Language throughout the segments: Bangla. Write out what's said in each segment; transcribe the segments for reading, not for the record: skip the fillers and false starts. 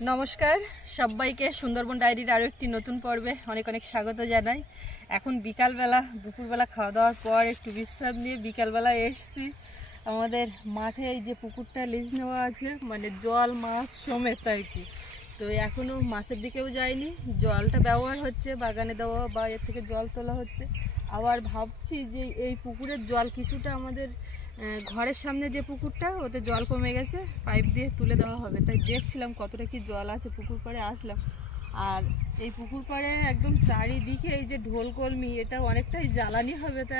নমস্কার সবাইকে সুন্দরবন ডায়েরির আরও একটি নতুন পর্বে অনেক অনেক স্বাগত জানাই। এখন বিকালবেলা দুপুরবেলা খাওয়া দাওয়ার পর একটু বিশ্রাম নিয়ে বিকালবেলা এসেছি আমাদের মাঠে। এই যে পুকুরটা লিজ নেওয়া আছে, মানে জল মাছ সমেত আর কি। তো এখনও মাছের দিকেও যায়নি, জলটা ব্যবহার হচ্ছে বাগানে দেওয়া বা এর থেকে জল তোলা হচ্ছে। আবার ভাবছি যে এই পুকুরের জল কিছুটা আমাদের ঘরের সামনে যে পুকুরটা, ওতে জল কমে গেছে, পাইপ দিয়ে তুলে দেওয়া হবে। তাই দেখছিলাম কতটা কি জল আছে, পুকুর পাড়ে আসলাম। আর এই পুকুর পাড়ে একদম চারিদিকে এই যে ঢোল কলমি, এটা অনেকটাই জ্বালানি হবে। তা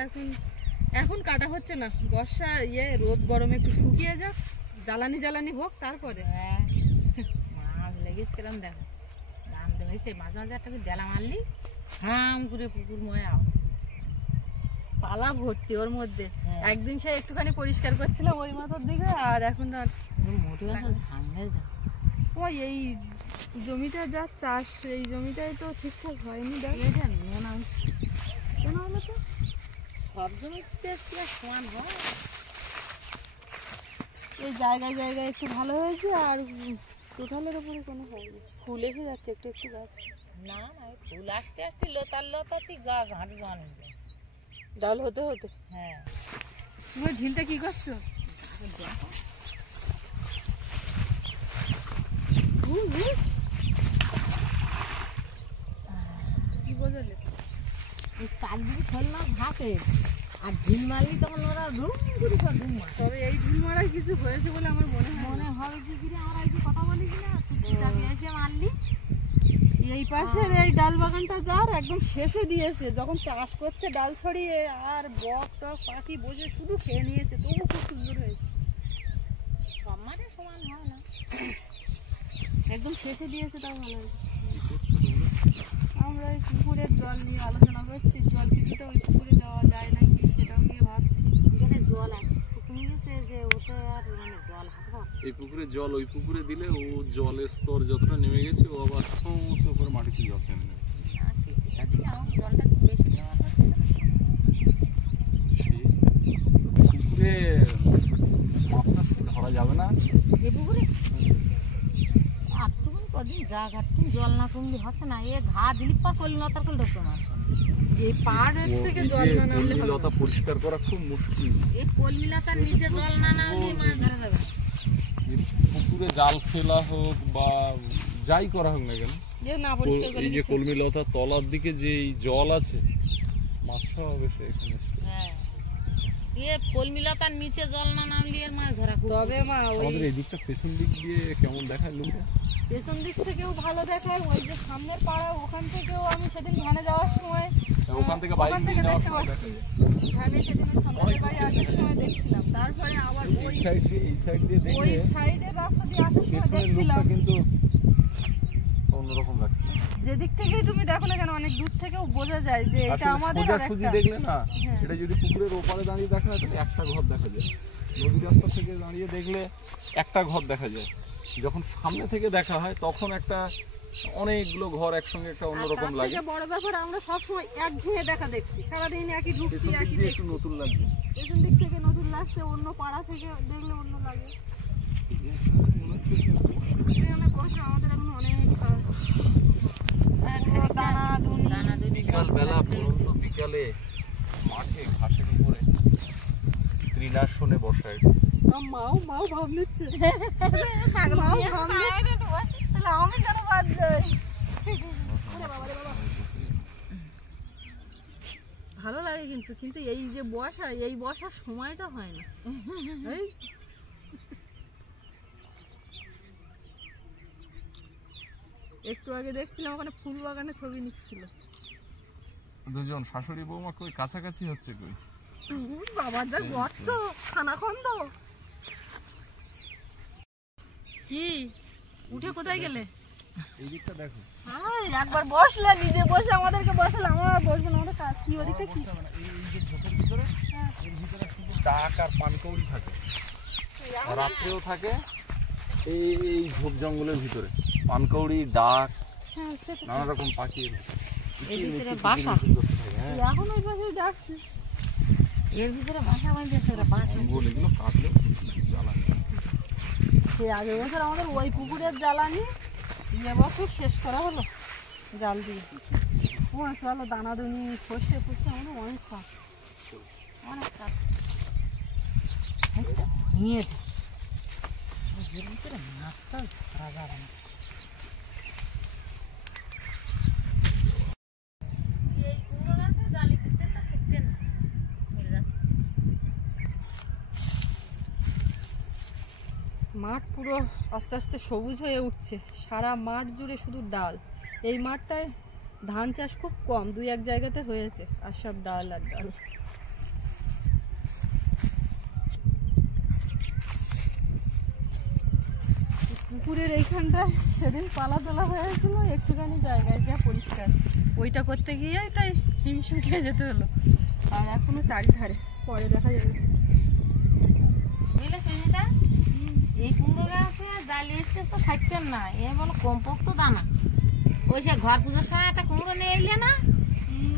এখন কাটা হচ্ছে না, বর্ষা রোদ গরমে একটু শুকিয়ে যাক, জ্বালানি হোক তারপরে। মাছ লেগেছে কিরম দেখো, নামতে হয়েছে মাঝে মাঝে একটা জ্বালা মারলি হাম করে পুকুর ময় পালা ভর্তি ওর মধ্যে। একদিন সে একটুখানি পরিষ্কার করছিলাম ওই মাথার দিকে, আর এখন আর মোটে ঝামেলা দেখ। ওই এই জমিটা যা চাষ, এই জমিটাই তো ঠিকঠাক হয়নি। দেখ এটা নোনা উঠছে কেন হলো তো, সব জমিতে সমান হয়। এই জায়গায় জায়গায় একটু ভালো হয়েছে, আর টোটালের উপরে কোনো হয়নি। ফুল এসে যাচ্ছে একটু একটু গাছ। না না ফুল আসতে আসতে লতাতি গাছ হাঁটু আনবে ডাল হতে হতে। হ্যাঁ তুমি ঝিলটা কি করছো? কি বোঝালে? চারদিকে শোল মাছ ভাসে, আর ঢিল মারলি তখন ওরা রুম করে সব ঢিল মার। তবে এই ঢিল মারায় কিছু হয়েছে বলে আমার মনে হবে কি করে আমরা এই যে কথা বলি কিনা এসে মারলি। এই পাশের এই ডাল বাগানটা যার একদম শেষে দিয়েছে, যখন চাষ করছে ডাল ছড়িয়ে, আর বক টক পাখি বসে শুধু খেয়ে নিয়েছে, তবু খুব সুন্দর হয়েছে। সব মাঠে সমান হয় না, একদম শেষে দিয়েছে, তাও ভালো হয়েছে। আমরা এই পুকুরের জল নিয়ে আলোচনা করছি, জল কিছুটা ওই পুকুরে দেওয়া যায় নাকি সেটাও নিয়ে ভাবছি। এখানে জল আছে কমে গেছে যে ওটা আর মানে জল হাঁটবো। এই পুকুরে জল ওই পুকুরে দিলে ও জলের স্তর যতটা নেমে গেছে ও আবার সমস্ত করে মাটিতে জল নেমে না কিছুটা দিকে আমার জলটা বেশি নেওয়া হচ্ছে। পুকুরে মাছ টাছ ধরা যাবে না এই পুকুরে আটটুকুন কদিন যা ঘাটটুকুন জল না কমলে হচ্ছে না। এ ঘা দিলি পা করলি না, তার করে ঢুকবে মাছ। এই পাড়ের থেকে জল না নামলে হবে লতা পরিষ্কার করা খুব মুশকিল। এই কলমিলতার নিচে জল না নামলে মাছ ধরা যাবে না। পুকুরে জাল ফেলা হোক বা যাই করা হোক না কেন, যে না পরিষ্কার করে এই যে কলমি লতার তলার দিকে যে জল আছে, মাছ হবে সে এখানে। হ্যাঁ এ কলমিলতার নিচে জল না নামলে এর মাছ ধরা খুব। তবে মা ওই আমাদের এই দিকটা পেছন দিক দিয়ে কেমন দেখায় লোকটা, পেছন দিক থেকেও ভালো দেখায়। ওই যে সামনের পাড়া, ওখান থেকেও আমি সেদিন ধানে যাওয়ার সময় ওখান থেকে বাইক নিয়ে যাওয়ার সময় দেখা যায়। ধানে সেদিন সন্ধ্যার বাড়ি আসার সময় দেখছিলাম। তারপরে আবার ওই সাইড দিয়ে এই সাইড দিয়ে ওই দেখে সাইডের রাস্তা দিয়ে আসার সময় পেছনের দেখছিলাম। লোকটা কিন্তু অন্যরকম লাগছে। যেদিক থেকেই তুমি দেখো না কেন, অনেক দূর থেকেও বোঝা যায় যে এটা আমাদের। আর সোজাসুজি একটা দেখলে না, এটা যদি পুকুরের ওপারে দাঁড়িয়ে দেখা হয় তাহলে একটা ঘর দেখা যায়, নদী রাস্তা থেকে দাঁড়িয়ে দেখলে একটা ঘর দেখা যায়। যখন সামনে থেকে দেখা হয় তখন একটা অনেকগুলো ঘর একসঙ্গে একটা অন্যরকম লাগে। বড় ব্যাপার, আমরা সবসময় একঘেয়ে দেখা দেখছি, সারাদিন একই ঢুকছি পেছন দিক একই দিয়ে দেখছি। একটু নতুন লাগছে। পেছন দিক থেকে নতুন লাগছে, অন্য পাড়া থেকে দেখলে অন্য লাগে। এখানে বসে আমাদের এখন অনেক কাজ। দানা দুনি বিকাল বেলা পর্যন্ত বিকালে মাঠে ঘাসের উপরে ত্রিনাশনে বসায়। মাও ভাব নিচ্ছে, মাও ভাব নিচ্ছে, তাহলে আমি কেন বাদ যাই? ভালো লাগে কিন্তু, কিন্তু এই যে বসা, এই বসার সময়টা হয় না। একটু আগে দেখছিলাম ওখানে ফুল বাগানে ছবি নিচ্ছিল দুজন শাশুড়ি বৌমা, কই কাছাকাছি হচ্ছে কই? বাবার যা গর্ত, খানাখন্দ। কি উঠে কোথায় গেলে? এই দিকটা দেখো, একবার বসলে, নিজে বসে আমাদেরকে বসালে, আমরা বসবো না, আমাদের কাজ কি? ওদিকটা কি? এই যে ঝোপের ভিতরে, এর ভিতরে শুধু ডাক আর পানকৌড়ি থাকে, রাত্রেও থাকে। এই ঝোপ জঙ্গলের ভিতরে পানকৌড়ি, ডাক, নানা রকম পাখি বাসা। এখন ওই পাশে ডাকছে, এর ভিতরে বাসা বাঁধেছে ওরা। বাসা এগুলো কাটলে জ্বালানি। সে আগের বছর আমাদের ওই পুকুরের জ্বালানি, এবছর শেষ করা হলো জাল দিয়ে। ও চলো দানাদুনি সর্ষে ফুসে আমাদের অনেক কাজ, অনেক কাজ নিয়ে এর ভিতরে মাছটা ধরা যাবে না। এই কুমড়ো গাছে জালি করতে না ঠেকতে না মরে যাচ্ছে। মাঠ পুরো আস্তে আস্তে সবুজ হয়ে উঠছে, সারা মাঠ জুড়ে শুধু ডাল। এই মাঠটায় ধান চাষ খুব কম, 2-1 জায়গাতে হয়েছে, আর সব ডাল আর ডাল। পুকুরের এইখানটায় সেদিন পালা তোলা হয়েছিল, একটুখানি জায়গায় যা পরিষ্কার, ওইটা করতে গিয়ে তাই হিমশিম খেয়ে যেতে হলো। আর এখনো চারিধারে, পরে দেখা যাবে। বুঝলে সুমিতা, এই কুমড়ো গাছে জালি স্টেজ তো থাকতেন না, এ বলো কমপোক্ত দানা। ওই সে ঘর পুজোর সময় একটা কুমড়ো নিয়ে এলে না,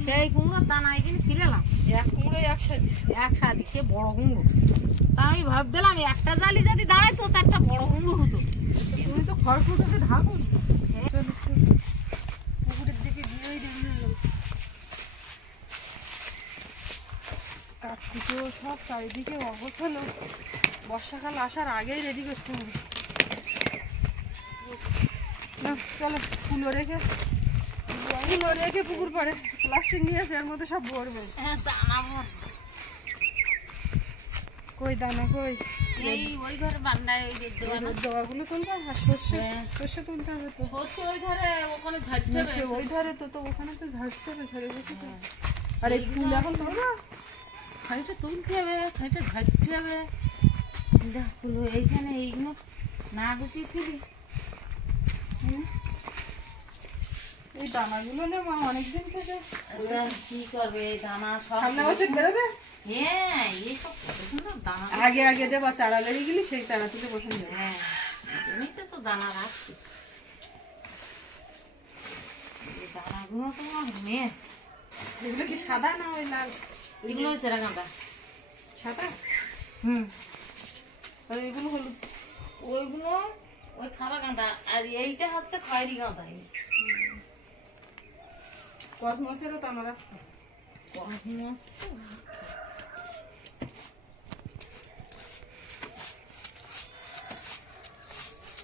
সেই কুমড়োর দানা এখানে ফিরেলাম এক কুমড়ো একসাথে, সে বড় কুমড়ো। তা আমি ভাবছিলাম একটা জালি যদি দাঁড়াইতো তো একটা বড় কুমড়ো হতো। তুমি তো খড়কুটোকে ঢাকো, পুকুরের দিকে গিয়েই দেখে এলো। কাঠকুটো সব চারিদিকে অবস্থলো, বর্ষাকাল আসার আগেই রেডি করতে হবে। না চলো, ফুলো রেখে পুকুর পাড়ে প্লাস্টিক নিয়েছে, এর মধ্যে সব ভরবে। দানা ভর কই দানা কই? এই ওই ঘরে বান্দায় ওই দেওয়াগুলো তুলতে হবে, আর সর্ষে তুলতে হবে তো। সর্ষে ওই ঘরে ওখানে ঝাড়তে হবে। ওই ধারে তো ওখানে তো ঝাড়তে হবে, ঝরে গেছে তো। আর এই ফুল এখন ধরবা, খানিকটা তুলতে হবে, খানিকটা ঝাড়তে হবে। দেখো এইখানে এইগুলো না গুছিয়ে ছিলি। এই দানাগুলো না মা অনেকদিন থেকে কি করবে এই দানা সব? সামনে বছর বেরোবে। হ্যাঁ, এইসব কত সুন্দর দানা। আগে দেবা, চারা লেগে গেলি সেই চারা তুলে বসানো যাবে। হ্যাঁ, এমনিতে তো দানা রাখছি। এই দানাগুলো তো আমার মেয়ে। এগুলো কি সাদা না ওই লাল? এগুলো সেরা গাঁদা। সাদা, আর এগুলো হলুদ। ওইগুলো ওই খাবা গাঁদা, আর এইটা হচ্ছে খয়েরি গাঁদা। কসমসেরও তো আমরা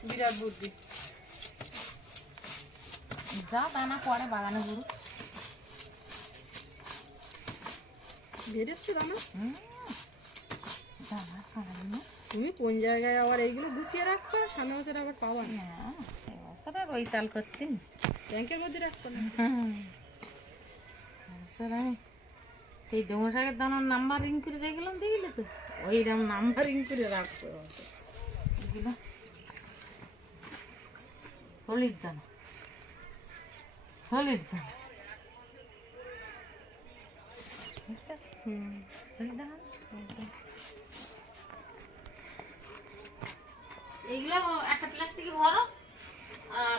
বিরাট বুদ্ধি। যা দানা পড়ে বাগানে গরু বেরোচ্ছে দানা। দানা খাওয়াই না। তুমি কোন জায়গায় আবার এইগুলো গুছিয়ে রাখবে, সামনে বছর আবার পাওয়া না। এবছর আর ওই তাল করতে ট্যাঙ্কের মধ্যে রাখতে না। স্যার আমি সেই ডোঙা শাকের দানার নাম্বারিং করে রেখেলাম, দেখলে তো ওইরকম নাম্বারিং করে রাখতে হবে। সলিড দানা, সলিড দানা। এইগুলো একটা প্লাস্টিকে ভরো, আর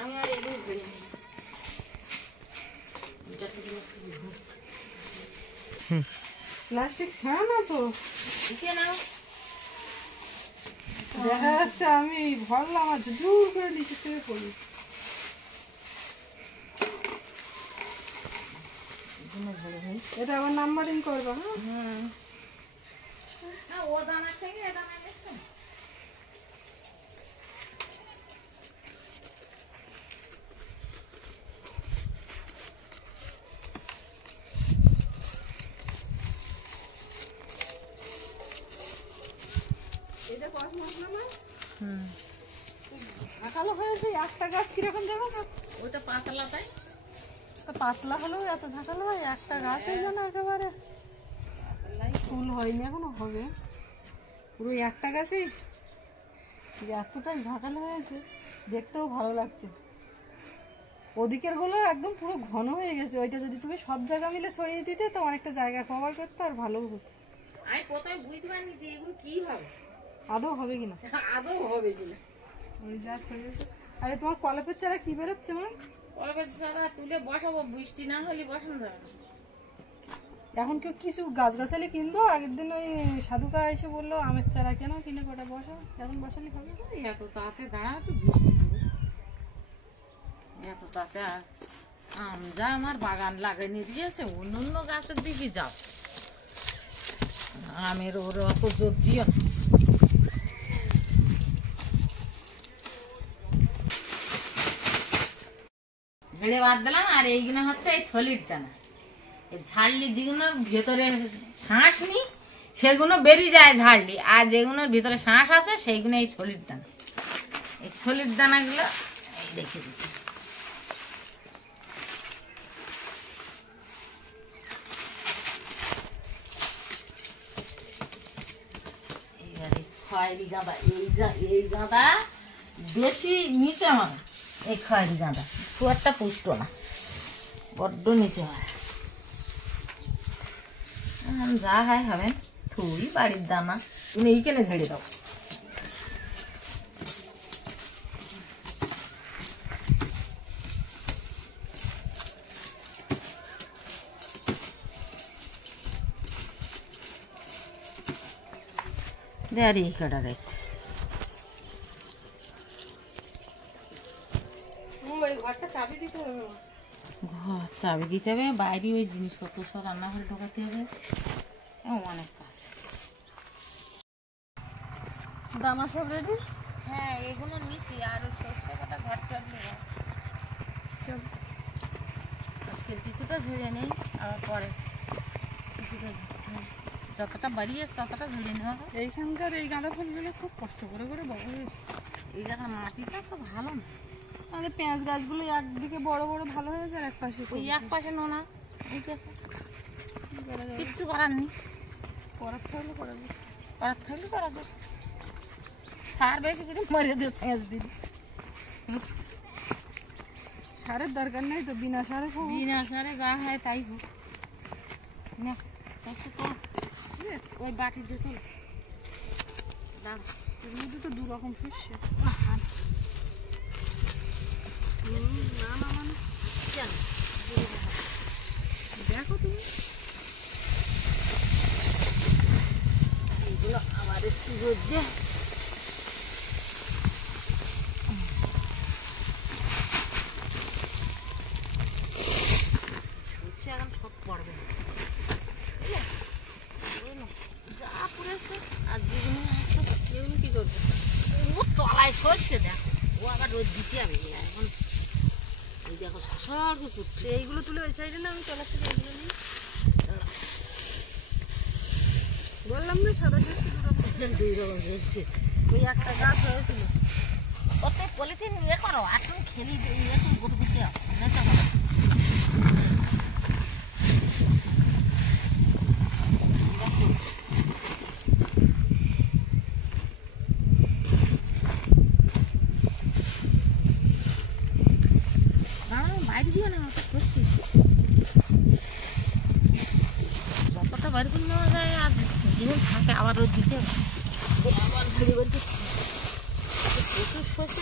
আমি আর এগুলো ভরি নি। প্লাস্টিক ছাড়া না তো দেখে নাও, দেখা যাচ্ছে আমি ভরলাম আর জোর করে নিচে থেকে পড়ি। এটা আবার নাম্বারিং করবা? হ্যাঁ, না ও দানার থেকে এ দানা নিচ্ছে। এটা কসমস না মা? ঝাঁকালো হয়েছে একটা গাছ কিরকম দেখো? ওইটা পাতলা, তাই পাতলা হলেও এত ঝাঁকালো হয়, একটা গাছের জন্য একেবারে ফুল হয়নি, এখনো হবে। পুরো একটা গাছেই এতটাই ঝাঁকালো হয়েছে, দেখতেও ভালো লাগছে। ওদিকের গুলো একদম পুরো ঘন হয়ে গেছে, ওইটা যদি তুমি সব জায়গা মিলে ছড়িয়ে দিতে তো অনেকটা জায়গা কভার করতে আর ভালো হতো। আমি প্রথমে বুঝতে পারিনি যে এগুলো কি হবে, আদৌ হবে কিনা, আদৌ হবে কিনা। ওই যা ছড়িয়েছে। আরে তোমার কলেপের চারা কি বেরোচ্ছে মা? কলপের চারা তুলে বসাবো, বৃষ্টি না হলে বসানো যাবে না। এখন কেউ কিছু গাছগাছালি কিনবো, আগের দিন ওই সাধুকা এসে বললো আমের চারা কেন, কিনে কটা বসা, এখন বসালে হবে। এত তাতে দাঁড়া, একটু বৃষ্টি পড়বে। তাতে আম যা আমার বাগান লাগাইনি দিয়েছে, অন্য অন্য গাছের দিকে যাও, আমের ওর অত জোর দিও না। ঝেড়ে বাদ দিলাম। আর এইগুলো হচ্ছে এই সলিড দানা, এই ঝাড়লি যেগুলোর ভেতরে শ্বাস নি সেগুলো বেরিয়ে যায় ঝাড়লি, আর যেগুলোর ভিতরে শ্বাস আছে সেইগুলো এই সলিড দানা। এই সলিড দানাগুলো এই রেখে দিতে। এইবারে খয়েরি গাঁদা, এই গাঁদা বেশি নিচে আমার, এই খয়েরি গাঁদা খুব একটা পুষ্ট না, বড্ড নিচে আমার। যা হয় হবে, থুই বাড়ির দানা, তুমি এইখানে ঝেড়ে দাও। দেয়ারি কাটা রাখতে ওই ঘরটা চাবি দিতে হবে। ঘর চাবি দিতে হবে, বাইরে ওই জিনিসপত্র সব রান্নাঘরে ঢোকাতে হবে, অনেক কাজ। দানা সব রেডি? হ্যাঁ, এগুলো নিচে আর ওই সরষে কাটা ঝাড় নেওয়া। চল আজকে কিছুটা ঝেড়ে নেই, আবার পরে কিছুটা ঝাড়তে হবে। যতটা বাড়িয়েছে ততটা ঝেড়ে নেওয়া হবে। এইখানকার এই গাঁদা ফুলগুলো খুব কষ্ট করে বড় হয়েছে। এই জায়গা মাটিটা তো ভালো না, আমাদের পেঁয়াজ গাছগুলো একদিকে বড় বড় ভালো হয়েছে, আর এক পাশে ওই এক পাশে নোনা, ঠিক আছে, কি করা যাবে? কিচ্ছু করার নেই। করার থাকলে করা যাবে। করার থাকলে করা যাবে, সার বেশি করে মরে দিয়ে ছেঁচ দিন। সারের দরকার নেই তো, বিনা সারে খাবো। বিনা সারে যা হয় তাই হোক না। ওই বাটি দিয়ে চল দাঁড়া, এর মধ্যে তো দু রকম শস্য। না না মানে চল দেখো তুমি, এইগুলো আবার একটু রোদ দিয়ে এখন সব পড়বে যা পড়েছে। আর যেগুলো আছে এগুলো কি করবে? ও তলায় সরষে দেখ, ও আবার রোদ দিতে হবে এখন। এই দেখো শাসর্গ করছে। এইগুলো তুলে ওই সাইডে না, আমি চলার থেকে এগুলো নিই। বললাম না সাদা শস্য দু রকম। দুই রকম সরষে, ওই একটা গাছ হয়েছিল। কত পলিথিন ইয়ে করো, এখন খেলি ইয়ে করে গরু দিতে হবে, নিতে হবে। বাইরে দিয়ে না অত খুশি, যতটা বাইরে করে নেওয়া যায়। আর যেদিন থাকে আবার রোদ দিতে হবে, আবার ঝাড়ি বাড়িতে প্রচুর শস্য।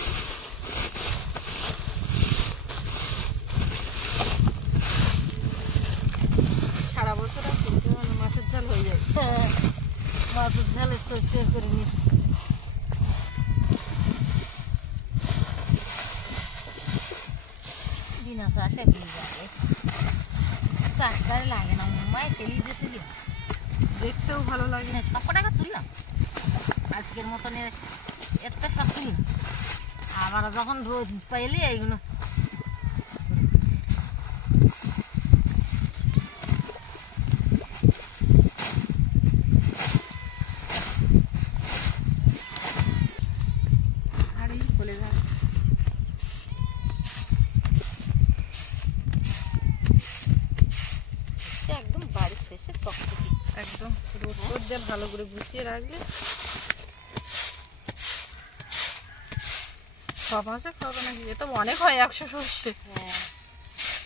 সারা বছর আর করতে হবে না, মাছের ঝাল হয়ে যায়। মাছের ঝালে শস্য করে নিচ্ছি। বিনা চাষে দিয়ে যাবে, চাষটারে লাগে না, মুম্বাই তেলি দিয়েছিল। দেখতেও ভালো লাগে। হ্যাঁ, সব টাকা তুললাম আজকের মতন, এত সব তুললাম। আবার যখন রোদ পাইলে এইগুলো আর এই খুলে যাবে। একদম বাড়ির শেষে চকচকি, একদম রোদ দিয়ে ভালো করে গুছিয়ে রাখলে সব মাসে খাবে নাকি? এ তো অনেক হয় 100 সর্ষে। হ্যাঁ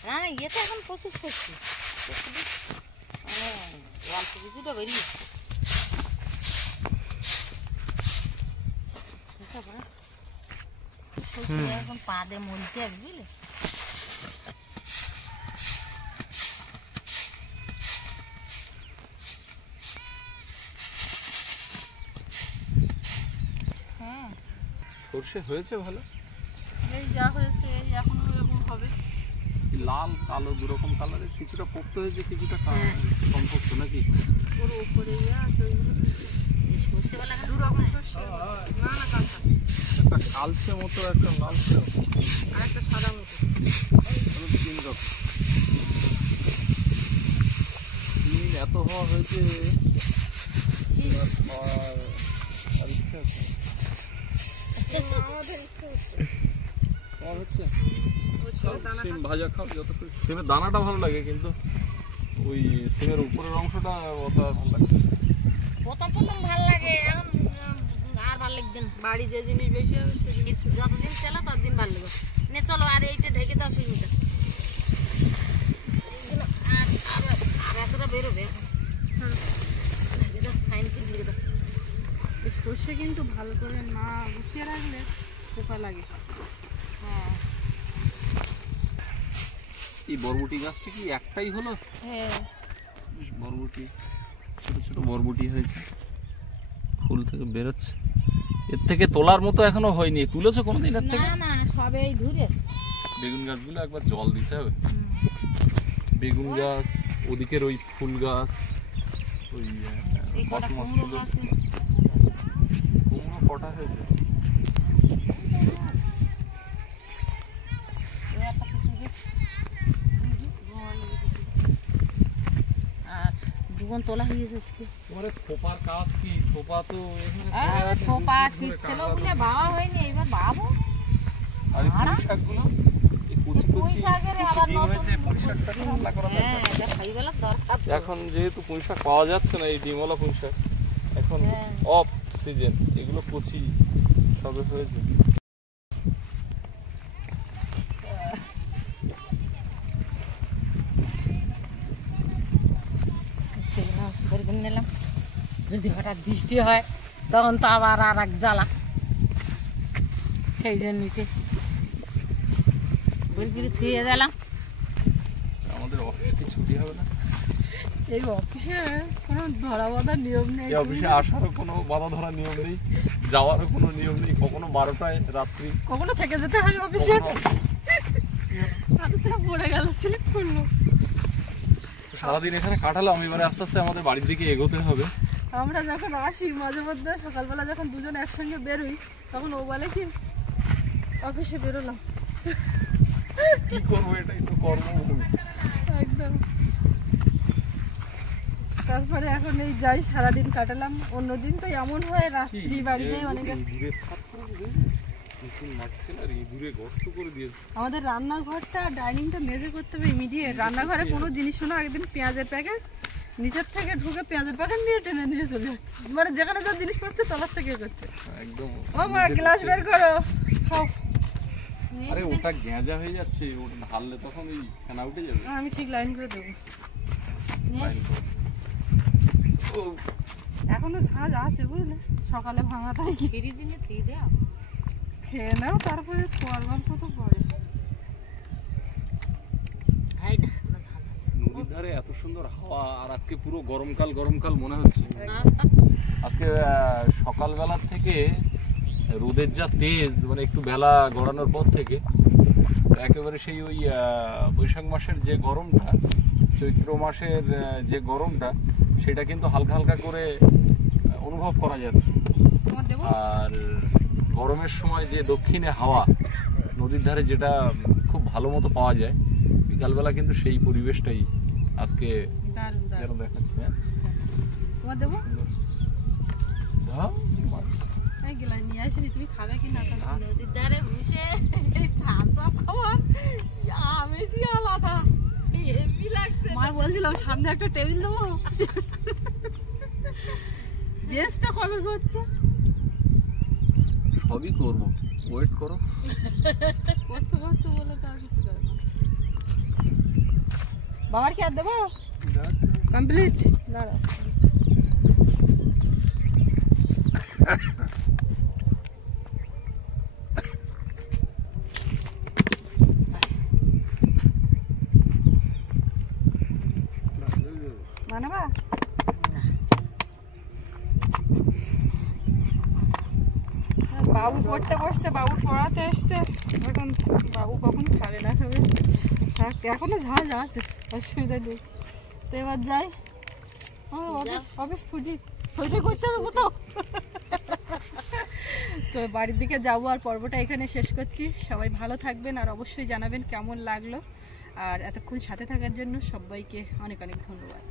হ্যাঁ, ইয়েতে এখন প্রচুর সরষে, মানে অল্প কিছুটা বেরিয়ে সরষে এখন পা দিয়ে মরিতে হবে, বুঝলে? সর্ষে হয়েছে ভালো। এই যা হয়েছে এই এখনো এরকম হবে। লাল কালো দুরকম কালারের, কিছুটা পোক্ত হয়েছে, কিছুটা কম পোক্ত নাকি? পুরো উপরে আছে ওইগুলো এই সর্ষেবেলা দু রকম শস্য, না না কাঁচা, একটা কালচে মতো, একটা লালচে আর একটা সাদা মতো। 3 রকম। ডিম এত হওয়া হয়েছে কি আর ইচ্ছে আছে? আমাদের ইচ্ছে হচ্ছে তোমার হচ্ছে? ওই দানা সিম ভাজা খাও যতক্ষণ। সিমের দানাটা ভালো লাগে, কিন্তু ওই সিমের উপরের অংশটা অত আর ভালো লাগে না। প্রথম ভাল লাগে, এখন আর ভাল লাগছে না। বাড়ি যে জিনিস বেশি হবে সে জিনিস যতদিন চলে ততদিন ভালো লাগবে। নে চলো, আর এইটা ঢেকে দাও সুইমিটা, এইগুলো আর আর আর এতটা বেরোবে এখন। ঢেকে দাও, ফাইন করে ঢেকে দাও। এই সর্ষে কিন্তু ভালো করে না গুছিয়ে রাখলে পোকা লাগে। হ্যাঁ এই বরবটি গাছটা কি একটাই হলো? হ্যাঁ, বেশ বরবটি, ছোট ছোট বরবটি হয়েছে, ফুল থেকে বেরোচ্ছে। এর থেকে তোলার মতো এখনো হয়নি। তুলেছো কোনোদিন এর থেকে? না না, সবে এই ধরে। বেগুন গাছগুলো একবার জল দিতে হবে। বেগুন গাছ, ওদিকের ওই ফুল গাছ, ওই এই কটা কসমস কুমড়ো ফুল, গাছে কুমড়ো কটা হয়েছে। এই একটা কিছু দে। আর দুগুণ তোলা হয়ে গেছে আজকে। তোমার এই থোপার কাজ কি? থোপা তো এখানে পড়ে আরে আছে, থোপা দুদিন শীত ধরে ছিল কাঁড়া বলে আছে। বাবা হয়নি, এবার বাবু। আর এই আড়া? পুঁই শাকগুলো, এই কচি পুঁই কচি শাকের কিছু আবার ডিম নতুন হয়েছে, পুঁই শাকটাকে রান্না করা হ্যাঁ, দরকার। এটা খাইবেলার দরকার তো। এখন যেহেতু পুঁই শাক পাওয়া যাচ্ছে না, এই ডিমওয়ালা পুঁই শাক এখন হ্যাঁ। অফ সিজন, এগুলো কচি সবে হয়েছে। সেগুলো বের নিলাম, যদি হঠাৎ বৃষ্টি হয় তখন তো আবার আর এক জ্বালা, সেই জন্যতে বেরগিরি থুয়ে দিলাম। আমাদের অফিসে ছুটি হবে না? এই অফিসে কোনো ধরা বাঁধার নিয়ম নেই। এই অফিসে আসারও কোনো বাধা ধরা নিয়ম নেই, যাওয়ারও কোনো নিয়ম নেই। কখনো 12টায় রাত্রি, কখনো থেকে যেতে হয় অফিসে। কখনো হাতে পড়ে গেল, স্লিপ করলো। সারাদিন এখানে কাটালাম। এবারে আস্তে আস্তে আমাদের বাড়ির দিকে এগোতে হবে। আমরা যখন আসি মাঝে মধ্যে সকালবেলা যখন দুজন একসঙ্গে বেরোই, তখন ও বলে কি অফিসে বেরোলাম। কি করবো, এটাই তো কর্মভূমি। একদম। তারপরে এখন এই যাই, সারাদিন কাটালাম। অন্যদিন তো এমন হয় রাত্রি বাড়িতে অনেক। গর্ত করে দিয়েছে। আমাদের রান্নাঘরটা ডাইনিংটা মেজে করতে হবে ইমিডিয়েট। রান্নাঘরে কোনো জিনিস না, একদিন পেঁয়াজের প্যাকেট নিচের থেকে ঢুকে পেঁয়াজের প্যাকেট নিয়ে টেনে নিয়ে চলে যাচ্ছে, মানে যেখানে যা জিনিস করছে তলার থেকে করছে। একদম। ও মা, গ্লাস বের করো, খাও। আরে ওটা গেঁজা হয়ে যাচ্ছে, ওটা ঢাললে তখন এই ফেনা উঠে যাবে। আমি ঠিক লাইন করে দেবো। ও, এখনো ঝাঁজ আছে বুঝলে, সকালে ভাঙাটাই কি ফ্রিজে নিয়ে থুয়ে দেওয়া। খেয়ে নাও, তারপরে খোয়ার গল্প তো পরে। হয় না, কোনো ঝাল আছে। নদীর ধারে এত সুন্দর হাওয়া, আর আজকে পুরো গরমকাল গরমকাল মনে হচ্ছে। আজকে সকালবেলার থেকে রোদের যা তেজ, মানে একটু বেলা গড়ানোর পর থেকে একেবারে সেই ওই বৈশাখ মাসের যে গরমটা, চৈত্র মাসের যে গরমটা, সেটা কিন্তু হালকা হালকা করে অনুভব করা যাচ্ছে। তোমার দেবো? আর গরমের সময় যে দক্ষিণে হাওয়া নদীর ধারে, যেটা খুব ভালো মতো পাওয়া যায় বিকালবেলা, কিন্তু সেই পরিবেশটাই আজকে দারুণ যেন দারুণ। দেখাচ্ছে। হ্যাঁ, তোমার দেবো? দাও। এই গেলা নিয়ে আসিনি, তুমি খাবে কি না খাবে? নদীর ধারে বসে এই থামসাপ খাওয়ার আমেজই আলাদা, হেভি লাগছে। মার বলছিলাম সামনে একটা টেবিল দেবো। বেশটা কবে করছে? সবই করবো, ওয়েট করো। করছো করছো বলে তো আর কিছু করে না। বাবার কি আর দেবো? কমপ্লিট। দাঁড়া। মানাবা? বাবু পড়তে বসছে, বাবু পড়াতে এসছে। এখন বাবু কখন খাবে না খাবে থাক, এখনো ঝাঁজ আছে, অসুবিধা নেই। তো এবার যাই, অফিস ছুটি করতে হবে তো। তো বাড়ির দিকে যাবো, আর পর্বটা এখানে শেষ করছি। সবাই ভালো থাকবেন, আর অবশ্যই জানাবেন কেমন লাগলো। আর এতক্ষণ সাথে থাকার জন্য সবাইকে অনেক অনেক ধন্যবাদ।